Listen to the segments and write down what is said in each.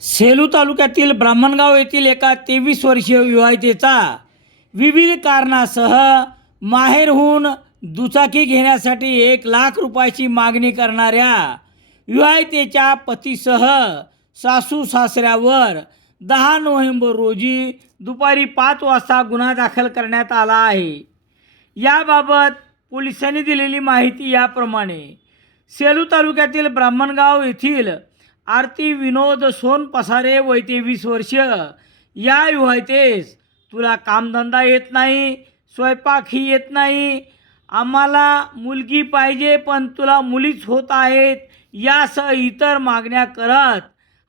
Selu तालुक्यातील ब्राह्मणगाव येथील एका तेवीस वर्षीय विवाहितेचा विविध कारणासह माहेरहून दुचाकी घेण्यासाठी एक लाख रुपयाची मागणी करणाऱ्या विवाहितेच्या पतीसह सासू सासऱ्यावर दहा नोव्हेंबर रोजी दुपारी पाच वाजता गुन्हा दाखल करण्यात आला आहे. याबाबत पोलिसांनी दिलेली माहिती याप्रमाणे. सेलू तालुक्यातील ब्राह्मणगाव येथील आरती विनोद सोन पसारे वय तेवीस वर्ष. या विवाहितेस तुला कामधंदा येत नाही स्वयंपाकही येत नाही. आम्हाला मुलगी पाहिजे पण तुला मुलीच होत आहेत यासह इतर मागण्या करत.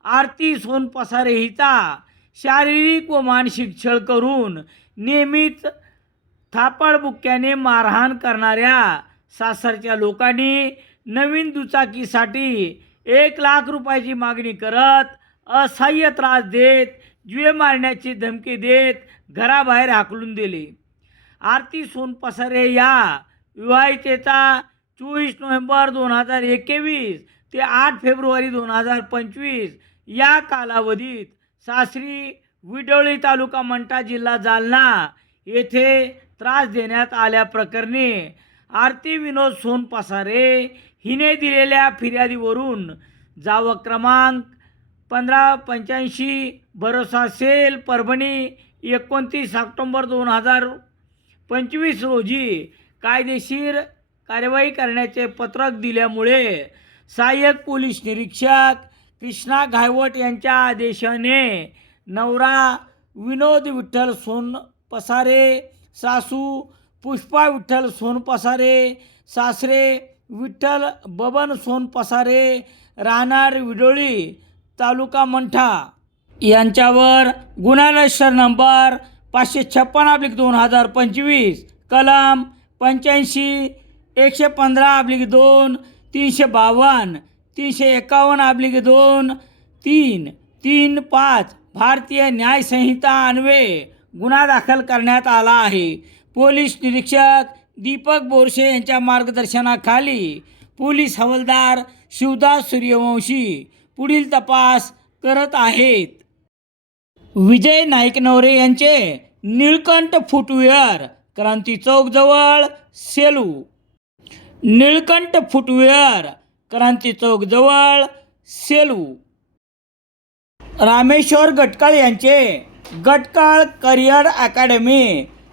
आरती सोन पसारे हिचा शारीरिक व मानसिक छळ करून नियमित थापडबुक्क्याने मारहाण करणाऱ्या सासरच्या लोकांनी नवीन दुचाकीसाठी एक लाख रुपयाची मागणी करत असह्य त्रास देत जुवे मारण्याची धमकी देत घराबाहेर हाकलून दिले. आरती सोनपसारे या विवाहितेचा चोवीस नोव्हेंबर दोन हजार एकवीस ते आठ फेब्रुवारी दोन हजार पंचवीस या कालावधीत सासरी विडवळी तालुका मंठा जिल्हा जालना येथे त्रास देण्यात आल्याप्रकरणी आरती विनोद सोनपासारे हिने दिलेल्या फिर्यादीवरून जावं क्रमांक पंधरा पंच्याऐंशी भरोसा सेल परभणी एकोणतीस ऑक्टोंबर दोन हजार पंचवीस रोजी कायदेशीर कार्यवाही करण्याचे पत्रक दिल्यामुळे सहाय्यक पोलीस निरीक्षक कृष्णा घायवट यांच्या आदेशाने नवरा विनोद विठ्ठल सोन पसारे सासू पुष्पा विठ्ठल सोनपसारे सासरे विठ्ठल बबन सोनपसारे राहणार विडोळी तालुका मंठा. यांच्यावर गुन्हा रजिस्टर नंबर पाचशे छप्पन अब्लिक दोन हजार पंचवीस कलम पंच्याऐंशी एकशे पंधरा अब्लिक दोन तीनशे बावन्न तीनशे एकावन्न अब्लिक दोन तीन तीन पाच भारतीय न्यायसंहिता अन्वये गुन्हा दाखल करण्यात आला आहे. पोलीस निरीक्षक दीपक बोरशे यांच्या मार्गदर्शनाखाली पोलीस हवालदार शिवदास सूर्यवंशी पुढील तपास करत आहेत. विजय नाईकनवरे यांचे निळकंठ फुटवेअर क्रांती चौकजवळ सेलू. निळकंठ फुटवेअर क्रांती चौकजवळ सेलू. रामेश्वर गटकाळ यांचे गटकाळ करिअर अकॅडमी